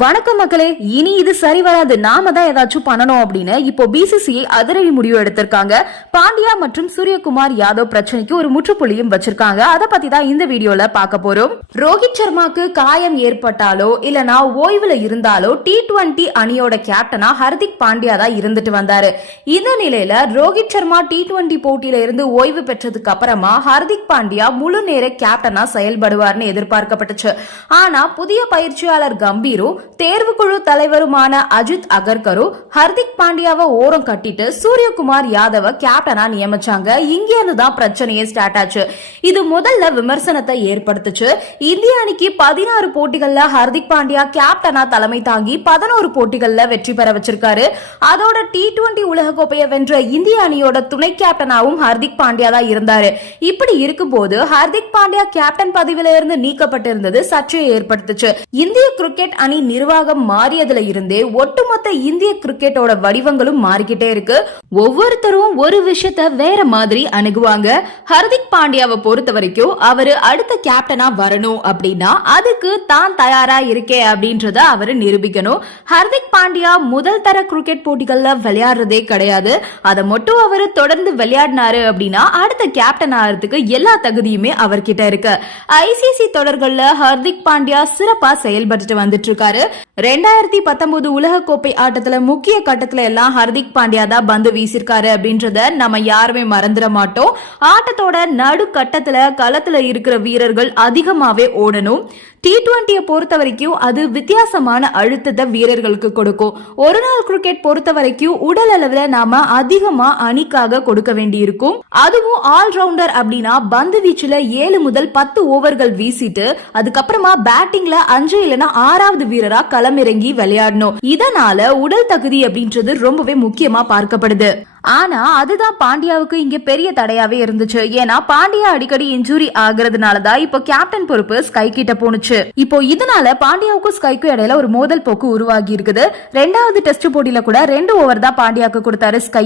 வணக்கம் மக்களே இனி இது சரி வராது. நாம தான் ஏதாச்சும் பண்ணணும் அப்படின்னு இப்போ பிசிசிஐ அதிரடி முடிவு எடுத்திருக்காங்க. பாண்டியா மற்றும் சூரியகுமார் யாதவ் பிரச்சனைக்கு ஒரு முற்றுப்புள்ளியும் வச்சிருக்காங்க. அதை பத்தி தான் இந்த வீடியோல பார்க்க போறோம். ரோஹித் சர்மாக்கு காயம் ஏற்பட்டாலோ இல்லனா ஓய்வுல இருந்தாலோ டி டுவெண்டி அணியோட கேப்டனா ஹர்திக் பாண்டியா தான் இருந்துட்டு வந்தாரு. இந்த நிலையில ரோஹித் சர்மா டி டுவெண்டி போட்டியில இருந்து ஓய்வு பெற்றதுக்கு அப்புறமா ஹர்திக் பாண்டியா முழு நேர கேப்டனா செயல்படுவார்னு எதிர்பார்க்கப்பட்டுச்சு. ஆனா புதிய பயிற்சியாளர் கம்பீரும் தேர்வுக்குழு தலைவருமான அஜித் அகர்கரு ஹர்திக் பாண்டியாவை ஓரம் கட்டிட்டு சூரியகுமார் யாதவ கேப்டனா நியமிச்சாங்க. இங்க இருந்து தான் பிரச்சனையே ஸ்டார்ட் ஆச்சு. இது முதல்ல விமர்சனத்தை ஏற்படுத்துச்சு. இந்திய அணிக்கு பதினாறு போட்டிகள்ல ஹர்திக் பாண்டியா கேப்டனா தலைமை தாங்கி பதினோரு போட்டிகள்ல வெற்றி பெற வச்சிருக்காரு. அதோட டி டுவெண்டி உலகக்கோப்பையை வென்ற இந்திய அணியோட துணை கேப்டனாவும் ஹர்திக் பாண்டியா தான் இருந்தாரு. இப்படி இருக்கும்போது ஹர்திக் பாண்டியா கேப்டன் பதவியில இருந்து நீக்கப்பட்டிருந்தது சர்ச்சையை ஏற்படுத்துச்சு. இந்திய கிரிக்கெட் அணி நிர்வாகம் மாறியதுல இருந்தே ஒட்டுமொத்த இந்திய கிரிக்கெட்டோட வடிவங்களும் மாறிக்கிட்டே இருக்கு. ஒவ்வொருத்தரும் ஒரு விஷயத்த வேற மாதிரி அணுகுவாங்க. ஹர்திக் பாண்டியாவை பொறுத்த வரைக்கும் அவரு அடுத்த கேப்டனா வரணும் அப்படின்னா அதுக்கு தான் தயாரா இருக்கே அப்படின்றத அவரு நிரூபிக்கணும். ஹர்திக் பாண்டியா முதல் தர கிரிக்கெட் போட்டிகள்ல விளையாடுறதே கிடையாது. அதை மட்டும் அவரு தொடர்ந்து விளையாடினாரு அப்படின்னா அடுத்த கேப்டன் ஆகிறதுக்கு எல்லா தகுதியுமே அவர்கிட்ட இருக்கு. ஐசிசி தொடர்கள்ல ஹர்திக் பாண்டியா சிறப்பா செயல்பட்டு வந்துட்டு இருக்காரு. ரெண்டாயிரத்தி பத்தொன்பது உலகக்கோப்பை ஆட்டத்துல முக்கிய கட்டத்துல எல்லாம் ஹர்திக் பாண்டியா தான் பந்து வீசிருக்காரு அப்படின்றத நம்ம யாருமே மறந்துட மாட்டோம். ஆட்டத்தோட நடு கட்டத்துல களத்துல இருக்கிற வீரர்கள் அதிகமாவே ஓடணும். டி டுவெண்ட்டியை பொறுத்த வரைக்கும் அது வித்தியாசமான அழுத்தத்தை வீரர்களுக்கு கொடுக்கும். ஒரு நாள் கிரிக்கெட் பொறுத்த வரைக்கும் உடல் அளவுல நாம அதிகமா அணிக்காக கொடுக்க வேண்டியிருக்கும். அதுவும் ஆல்ரவுண்டர் அப்படின்னா பந்து வீச்சுல ஏழு முதல் பத்து ஓவர்கள் வீசிட்டு அதுக்கப்புறமா பேட்டிங்ல அஞ்சு இல்லைன்னா ஆறாவது வீரரா களமிறங்கி விளையாடணும். இதனால உடல் தகுதி அப்படின்றது ரொம்பவே முக்கியமா பார்க்கப்படுது. ஆனா அதுதான் பாண்டியாவுக்கு இங்க பெரிய தடையாவே இருந்துச்சு. ஏன்னா பாண்டியா அடிக்கடி இன்ஜூரி ஆகுறதுனால தான் இப்போ கேப்டன் பொறுப்பு ஸ்கை கிட்ட போனுச்சு இப்போ இதனால பாண்டியாவுக்கும் ஸ்கைக்கும் இடையில ஒரு மோதல் போக்கு உருவாகி இருக்குது. ரெண்டாவது டெஸ்ட் போட்டியில கூட ரெண்டு ஓவர் தான் பாண்டியாவுக்கு கொடுத்தாரு ஸ்கை.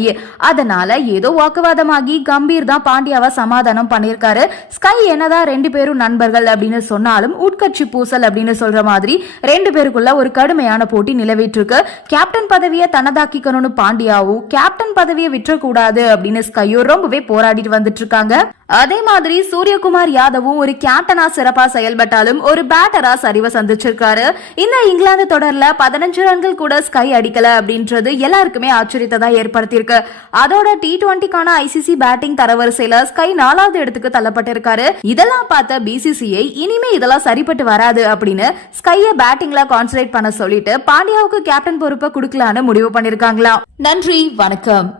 அதனால ஏதோ வாக்குவாதமாகி கம்பீர் தான் பாண்டியாவை சமாதானம் பண்ணியிருக்காரு. ஸ்கை என்னதான் ரெண்டு பேரும் நண்பர்கள் அப்படின்னு சொன்னாலும் உட்கட்சி பூசல் அப்படின்னு சொல்ற மாதிரி ரெண்டு பேருக்குள்ள ஒரு கடுமையான போட்டி நிலவிட்டு கேப்டன் பதவியை தனதாக்கிக்கணும்னு பாண்டியாவும் கேப்டன் பதவியை விட்டுறக்கூடாது அப்படின்னு ஸ்கையோ ரொம்பவே போராடிட்டு வந்துட்டு இருக்காங்க அதே மாதிரி சூரியகுமார் யாதவும் ஒரு கேப்டனா சிறப்பா செயல்பட்டாலும் ஒரு பேட்டரா சரிவை சந்திச்சிருக்காரு. இந்த இங்கிலாந்து தொடர்ல பதினஞ்சு ரன்கள் கூட ஸ்கை அடிக்கல அப்படின்றது எல்லாருக்குமே ஆச்சரியத்தை ஏற்படுத்தியிருக்கு. அதோட டி டுவெண்ட்டிக்கான ஐசிசி பேட்டிங் தரவரிசையில ஸ்கை நாலாவது இடத்துக்கு தள்ளப்பட்டிருக்காரு. இதெல்லாம் பார்த்த பிசிசிஐ இனிமே இதெல்லாம் சரிப்பட்டு வராது அப்படின்னு ஸ்கைய பேட்டிங்ல கான்சன்ட்ரேட் பண்ண சொல்லிட்டு பாண்டியாவுக்கு கேப்டன் பொறுப்பை கொடுக்கலான்னு முடிவு பண்ணிருக்காங்களா நன்றி வணக்கம்.